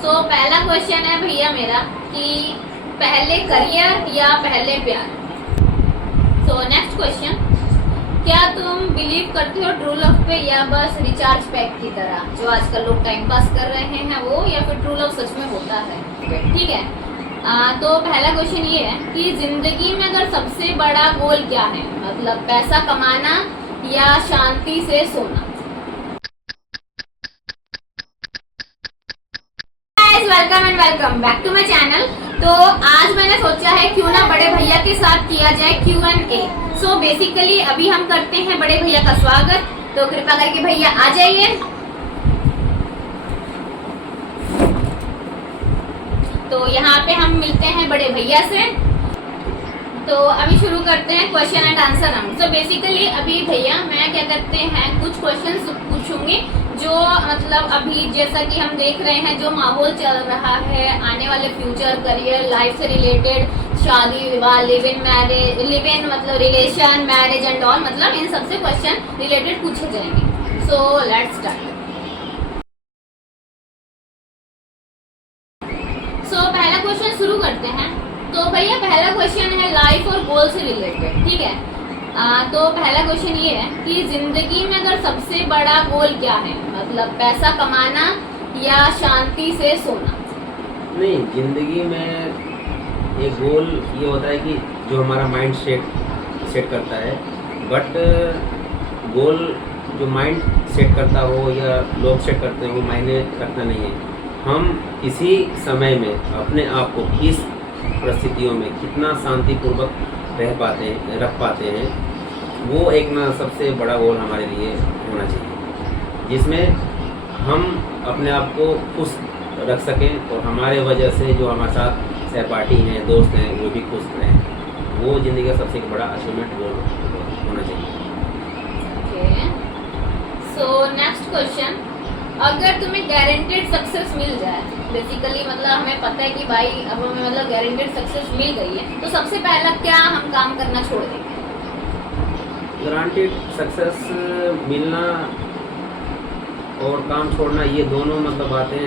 पहला क्वेश्चन है भैया मेरा कि पहले करियर या पहले प्यार। नेक्स्ट क्वेश्चन, क्या तुम बिलीव करते हो ट्रू लव पे या बस रिचार्ज पैक की तरह जो आजकल लोग टाइम पास कर रहे हैं वो, या फिर ट्रू लव सच में होता है? ठीक है। तो पहला क्वेश्चन ये है कि जिंदगी में अगर सबसे बड़ा गोल क्या है, मतलब पैसा कमाना या शांति से सोना? Welcome and welcome back to my channel. तो आज मैंने सोचा है क्यों ना बड़े भैया के साथ किया जाए Q&A। बेसिकली अभी हम करते हैं बड़े भैया का स्वागत, तो कृपा करके भैया आ जाइए। तो यहाँ पे हम मिलते हैं बड़े भैया से। तो अभी शुरू करते हैं question and answer round. Basically अभी भैया मैं क्या करते हैं, कुछ क्वेश्चन पूछूंगी जो मतलब अभी जैसा कि हम देख रहे हैं जो माहौल चल रहा है, आने वाले फ्यूचर, करियर, लाइफ से रिलेटेड, शादी विवाह, लिव इन मतलब रिलेशन, मैरिज एंड ऑल, मतलब इन सबसे क्वेश्चन रिलेटेड पूछे जाएंगे। So let's start. पहला क्वेश्चन शुरू करते हैं। तो भैया पहला क्वेश्चन है लाइफ और गोल से रिलेटेड, ठीक है। तो पहला क्वेश्चन ये है कि जिंदगी में अगर सबसे बड़ा गोल क्या है, मतलब पैसा कमाना या शांति से सोना? नहीं, जिंदगी में एक गोल ये होता है कि जो हमारा माइंड सेट करता है, बट गोल जो माइंड सेट करता हो या लोग सेट करते हो मायने रखना नहीं है। हम किसी समय में अपने आप को किस परिस्थितियों में कितना शांतिपूर्वक रख पाते हैं, वो एक ना सबसे बड़ा गोल हमारे लिए होना चाहिए, जिसमें हम अपने आप को खुश रख सकें और हमारे वजह से जो हमारे साथ सहपाठी हैं, दोस्त हैं, वो भी खुश रहें। वो ज़िंदगी का सबसे बड़ा अचीवमेंट गोल होना चाहिए। नेक्स्ट क्वेश्चन, अगर तुम्हें गारंटेड सक्सेस मिल जाए, बेसिकली मतलब हमें पता है कि भाई अब हमें मतलब गारंटेड सक्सेस मिल गई है, तो सबसे पहला क्या हम काम करना छोड़ देंगे? गारंटेड सक्सेस मिलना और काम छोड़ना, ये दोनों मतलब बातें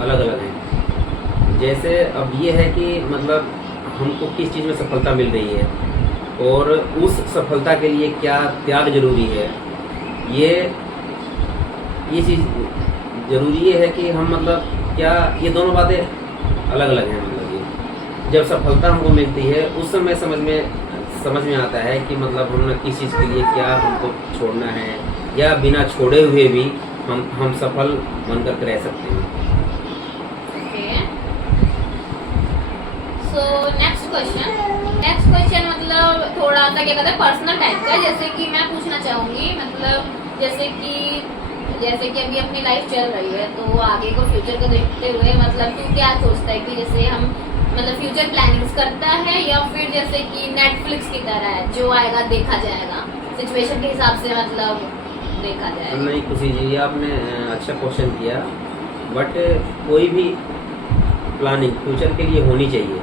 अलग अलग हैं। जैसे अब ये है कि मतलब हमको किस चीज़ में सफलता मिल रही है और उस सफलता के लिए क्या त्याग जरूरी है, ये चीज़ ज़रूरी ये है कि हम मतलब क्या, ये दोनों बातें अलग अलग हैं। मतलब ये जब सफलता हमको मिलती है उस समय समझ में आता है कि मतलब हमने किस चीज़ के लिए क्या हमको छोड़ना है, या बिना छोड़े हुए भी हम सफल बनकर रह सकते हैं। नेक्स्ट क्वेश्चन मतलब थोड़ा सा क्या कहते हैं पर्सनल टाइप का, जैसे कि मैं पूछना चाहूँगी, मतलब जैसे कि अभी अपनी लाइफ चल रही है, तो आगे को फ्यूचर को देखते हुए मतलब तू क्या सोचता है कि जैसे हम मतलब फ्यूचर प्लानिंग्स करता है, या फिर जैसे कि नेटफ्लिक्स की तरह है, जो आएगा देखा जाएगा, सिचुएशन के हिसाब से मतलब देखा जाएगा? नहीं खुशी जी, आपने अच्छा क्वेश्चन किया, बट कोई भी प्लानिंग फ्यूचर के लिए होनी चाहिए,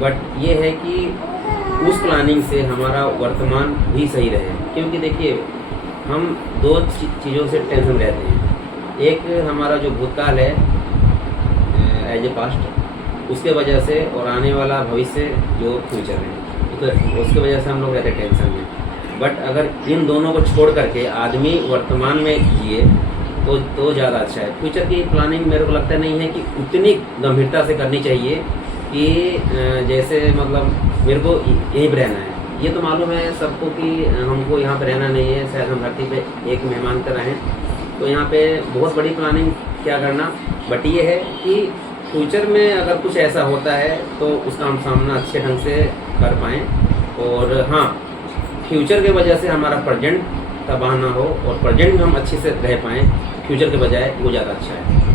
बट ये है कि उस प्लानिंग से हमारा वर्तमान भी सही रहे। क्योंकि देखिए, हम दो चीज़ों से टेंशन रहते हैं। एक हमारा जो भूतकाल है एज ए पास्ट, उसके वजह से, और आने वाला भविष्य जो फ्यूचर है, तो उसके वजह से हम लोग रहते टेंशन में। बट अगर इन दोनों को छोड़ करके आदमी वर्तमान में जिए तो ज़्यादा अच्छा है। फ्यूचर की प्लानिंग मेरे को लगता नहीं है कि उतनी गंभीरता से करनी चाहिए कि जैसे मतलब मेरे को यहीं पर रहना है। ये तो मालूम है सबको कि हमको यहाँ पे रहना नहीं है, शायद हम धरती पे एक मेहमान कर रहे हैं, तो यहाँ पे बहुत बड़ी प्लानिंग क्या करना। बट ये है कि फ्यूचर में अगर कुछ ऐसा होता है तो उसका हम सामना अच्छे ढंग से कर पाएँ, और हाँ, फ्यूचर के वजह से हमारा प्रेजेंट तबाह ना हो और प्रेजेंट में हम अच्छे से रह पाएँ फ्यूचर के बजाय, वो ज़्यादा अच्छा है।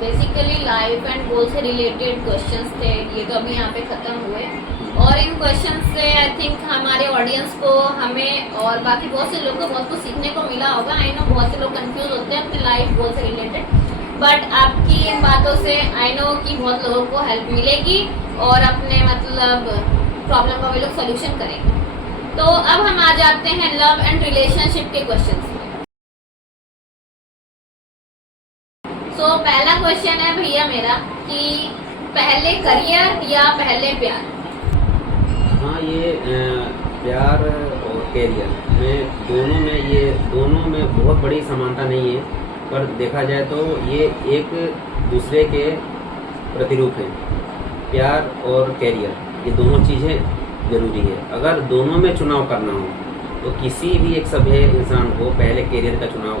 बेसिकली लाइफ एंड गोल से रिलेटेड क्वेश्चंस थे ये, तो अभी यहाँ पे ख़त्म हुए, और इन क्वेश्चन से आई थिंक हमारे ऑडियंस को, हमें और बाकी बहुत से लोगों को बहुत कुछ सीखने को मिला होगा। आई नो बहुत से लोग कंफ्यूज होते हैं अपने लाइफ गोल से रिलेटेड, बट आपकी इन बातों से आई नो कि बहुत लोगों को हेल्प मिलेगी और अपने मतलब प्रॉब्लम का वे लोग सोल्यूशन करेंगे। तो अब हम आ जाते हैं लव एंड रिलेशनशिप के क्वेश्चन। सो पहला क्वेश्चन है भैया मेरा कि पहले करियर या पहले प्यार? हाँ, ये प्यार और कैरियर में दोनों में बहुत बड़ी समानता नहीं है, पर देखा जाए तो ये एक दूसरे के प्रतिरूप हैं। प्यार और कैरियर ये दोनों चीज़ें ज़रूरी है। अगर दोनों में चुनाव करना हो तो किसी भी एक सभ्य इंसान को पहले कैरियर का चुनाव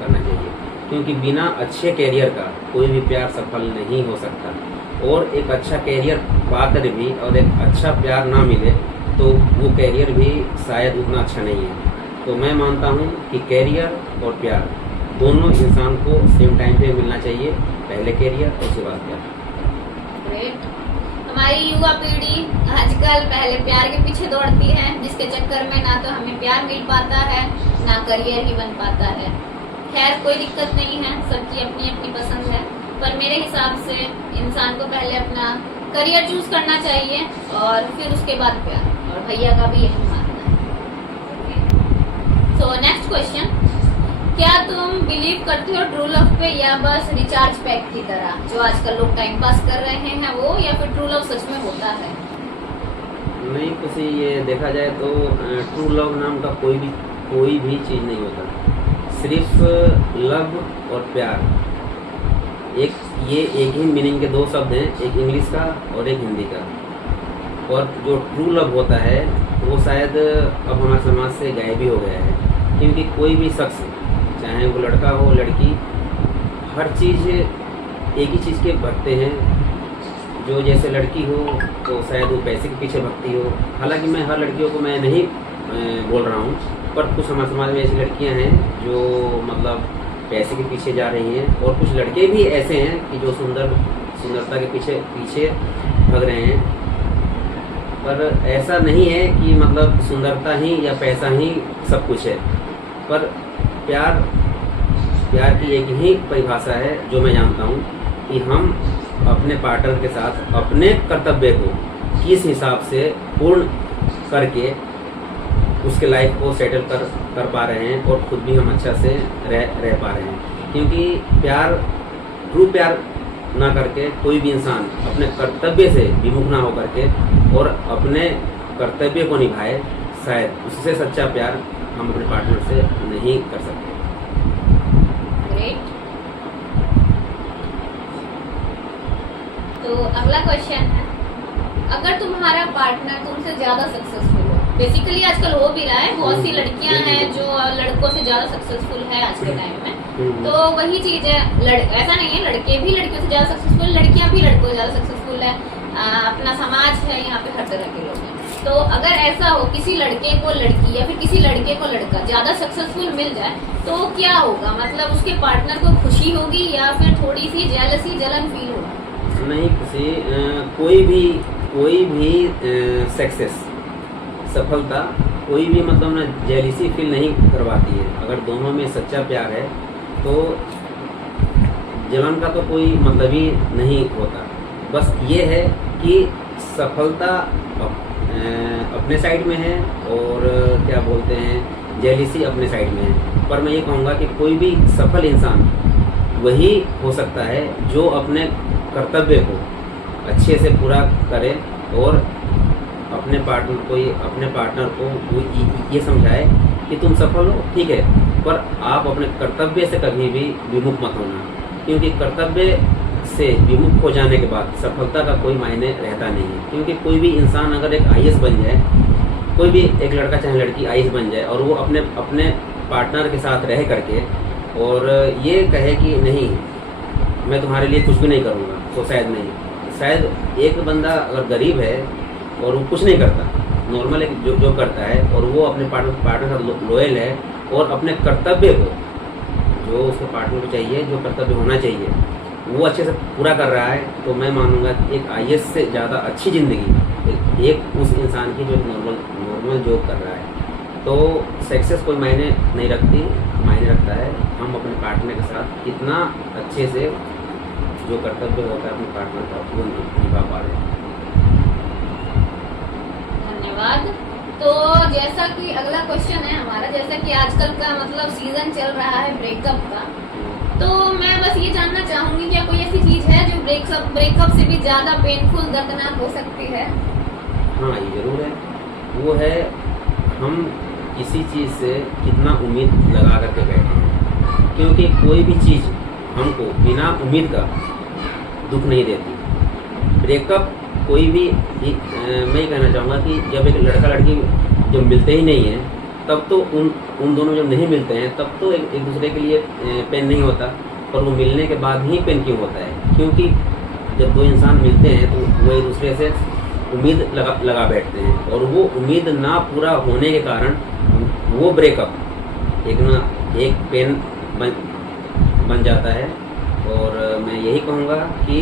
करना चाहिए, क्योंकि बिना अच्छे कैरियर का कोई भी प्यार सफल नहीं हो सकता। और एक अच्छा कैरियर पाकर भी और एक अच्छा प्यार ना मिले तो वो कैरियर भी शायद उतना अच्छा नहीं है। तो मैं मानता हूँ कि कैरियर और प्यार दोनों इंसान को सेम टाइम पे मिलना चाहिए, पहले कैरियर और उसके बाद प्यार। ग्रेट। हमारी युवा पीढ़ी आजकल पहले प्यार के पीछे दौड़ती है, जिसके चक्कर में ना तो हमें प्यार मिल पाता है ना करियर ही बन पाता है। खैर कोई दिक्कत नहीं है, सबकी अपनी अपनी पसंद है, पर मेरे हिसाब से इंसान को पहले अपना करियर चूज करना चाहिए और फिर उसके बाद प्यार, और भैया का भी यही मानना है। सो नेक्स्ट क्वेश्चन, क्या तुम बिलीव करते हो ट्रू लव पे या बस रिचार्ज पैक की तरह जो आजकल लोग टाइम पास कर रहे हैं वो, या फिर ट्रू लव सच में होता है? नहीं, किसी ये देखा जाए तो ट्रू लव नाम का कोई भी चीज़ नहीं होता। सिर्फ लव और प्यार एक ही मीनिंग के दो शब्द हैं, एक इंग्लिश का और एक हिंदी का। और जो ट्रू लव होता है वो शायद अब हमारे समाज से गायब भी हो गया है, क्योंकि कोई भी शख्स चाहे वो लड़का हो लड़की, हर चीज़ एक ही चीज़ के भगते हैं। जो जैसे लड़की हो तो शायद वो पैसे के पीछे भगती हो। हालांकि मैं हर लड़कियों को मैं नहीं बोल रहा हूँ, पर कुछ हमारे समाज में ऐसी लड़कियाँ हैं जो मतलब पैसे के पीछे जा रही हैं, और कुछ लड़के भी ऐसे हैं कि जो सुंदरता के पीछे भग रहे हैं। पर ऐसा नहीं है कि मतलब सुंदरता ही या पैसा ही सब कुछ है। पर प्यार की एक ही परिभाषा है जो मैं जानता हूँ कि हम अपने पार्टनर के साथ अपने कर्तव्य को किस हिसाब से पूर्ण करके उसके लाइफ को सेटल कर पा रहे हैं, और खुद भी हम अच्छा से रह पा रहे हैं। क्योंकि ट्रू प्यार ना करके कोई भी इंसान अपने कर्तव्य से विमुख ना हो करके और अपने कर्तव्य को निभाए, शायद उससे सच्चा प्यार हम अपने पार्टनर से नहीं कर सकते। ग्रेट। तो अगला क्वेश्चन है, अगर तुम्हारा पार्टनर तुमसे ज्यादा सक्सेसफुल हो, बेसिकली आजकल हो भी रहा है, बहुत सी लड़कियां हैं जो लड़कों से ज्यादा सक्सेसफुल है आज के टाइम में, तो वही चीज है, ऐसा नहीं है लड़के भी लड़कियों से ज्यादा सक्सेसफुल, लड़कियां भी लड़कों से ज्यादा सक्सेसफुल है। अपना समाज है, यहाँ पे हर तरह के लोग हैं। तो अगर ऐसा हो किसी लड़के को लड़की या फिर किसी लड़के को लड़का ज्यादा सक्सेसफुल मिल जाए तो क्या होगा? मतलब उसके पार्टनर को खुशी होगी या फिर थोड़ी सी जेलसी जलन फील होगा? नहीं, कोई भी सक्सेस सफलता कोई भी मतलब ना जेलसी फील नहीं करवाती है। अगर दोनों में सच्चा प्यार है तो जलन का तो कोई मतलब ही नहीं होता। बस ये है कि सफलता अपने साइड में है और क्या बोलते हैं जेलिसी अपने साइड में है। पर मैं ये कहूँगा कि कोई भी सफल इंसान वही हो सकता है जो अपने कर्तव्य को अच्छे से पूरा करे और अपने पार्टनर को ये समझाए कि तुम सफल हो, ठीक है, पर आप अपने कर्तव्य से कभी भी विमुख मत होना, क्योंकि कर्तव्य से विमुख हो जाने के बाद सफलता का कोई मायने रहता नहीं है। क्योंकि कोई भी इंसान अगर एक आईएएस बन जाए, कोई भी एक लड़का चाहे लड़की आईएएस बन जाए और वो अपने पार्टनर के साथ रह करके और ये कहे कि नहीं मैं तुम्हारे लिए कुछ भी नहीं करूँगा, तो शायद एक बंदा अगर गरीब है और वो कुछ नहीं करता, नॉर्मल एक जो करता है और वो अपने पार्टनर के साथ लॉयल है और अपने कर्तव्य को जो उसके पार्टनर को चाहिए, जो कर्तव्य होना चाहिए वो अच्छे से पूरा कर रहा है, तो मैं मानूंगा कि एक आईएएस से ज़्यादा अच्छी ज़िंदगी एक उस इंसान की जो नॉर्मल जॉब कर रहा है। तो सक्सेस कोई मायने नहीं रखती, मायने रखता है हम अपने पार्टनर के साथ कितना अच्छे से जो कर्तव्य होता है अपने पार्टनर का वो निभा पा रहे हैं। धन्यवाद। तो जैसा कि अगला क्वेश्चन है हमारा, जैसा कि आजकल का मतलब सीजन चल रहा है ब्रेकअप का, तो मैं बस ये जानना चाहूंगी क्या कोई ऐसी चीज है जो ब्रेकअप से भी ज्यादा पेनफुल दर्दनाक हो सकती है? हाँ, ये जरूर है। वो है हम किसी चीज़ से कितना उम्मीद लगा करके बैठे हैं, क्योंकि कोई भी चीज़ हमको बिना उम्मीद का दुख नहीं देती। ब्रेकअप कोई भी मैं ये कहना चाहूँगा कि जब एक लड़का लड़की जब मिलते ही नहीं हैं, तब तो उन दोनों जब नहीं मिलते हैं तब तो एक दूसरे के लिए पेन नहीं होता, पर वो मिलने के बाद ही पेन क्यों होता है? क्योंकि जब दो इंसान मिलते हैं तो वो एक दूसरे से उम्मीद लगा बैठते हैं, और वो उम्मीद ना पूरा होने के कारण वो ब्रेकअप एक पेन बन जाता है। और मैं यही कहूँगा कि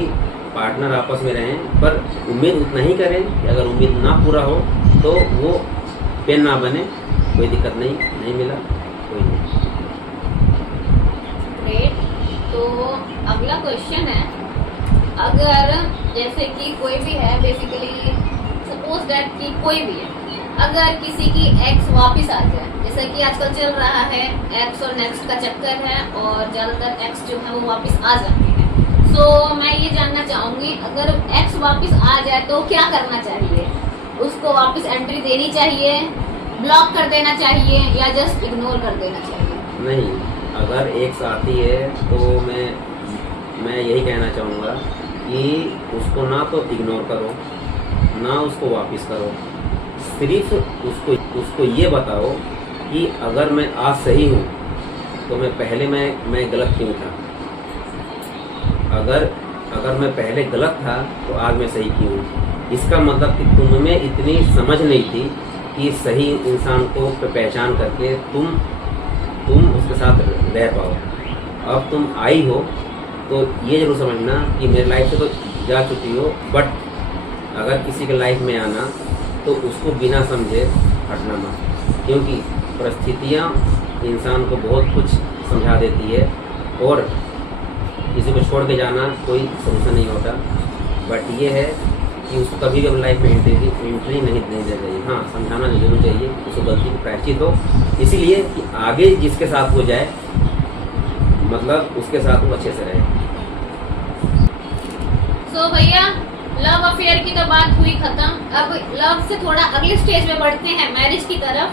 पार्टनर आपस में रहें, पर उम्मीद उतना ही करें कि अगर उम्मीद ना पूरा हो तो वो पेन ना बने। कोई दिक्कत नहीं मिला कोई नहीं। ग्रेट। तो अगला क्वेश्चन है, अगर जैसे कि कोई भी है, बेसिकली सपोज दैट कि कोई भी है, अगर किसी की एक्स वापस आ जाए, जैसे कि आजकल चल रहा है एक्स और नेक्स्ट का चक्कर है, और ज़्यादातर एक्स जो है वो वापस आ जाते हैं। सो मैं ये जानना चाहूँगी, अगर एक्स वापस आ जाए तो क्या करना चाहिए? उसको वापस एंट्री देनी चाहिए, ब्लॉक कर देना चाहिए, या जस्ट इग्नोर कर देना चाहिए? नहीं, अगर एक्स आती है तो मैं यही कहना चाहूँगा कि उसको ना तो इग्नोर करो, ना उसको वापस करो। सिर्फ उसको ये बताओ कि अगर मैं आज सही हूँ तो मैं गलत क्यों था। अगर मैं पहले गलत था तो आज मैं सही क्यों हूँ। इसका मतलब कि तुम्हें इतनी समझ नहीं थी कि सही इंसान को पहचान करके तुम उसके साथ रह पाओ। अब तुम आई हो तो ये जरूर समझना कि मेरी लाइफ से तो जा चुकी हो, बट अगर किसी के लाइफ में आना तो उसको बिना समझे हटना मत, क्योंकि परिस्थितियाँ इंसान को बहुत कुछ समझा देती है, और किसी को छोड़ के जाना कोई सलूशन नहीं होता। बट ये है कि उसको कभी भी लाइफ में एंट्री नहीं देनी चाहिए। हाँ, समझाना जरूर चाहिए, उसको गलती को प्रायश्चित हो, इसीलिए कि आगे जिसके साथ हो जाए, मतलब उसके साथ वो अच्छे से रहे। सो भैया, लव अफेयर की तो बात हुई खत्म। अब लव से थोड़ा अगले स्टेज में बढ़ते हैं, मैरिज की तरफ।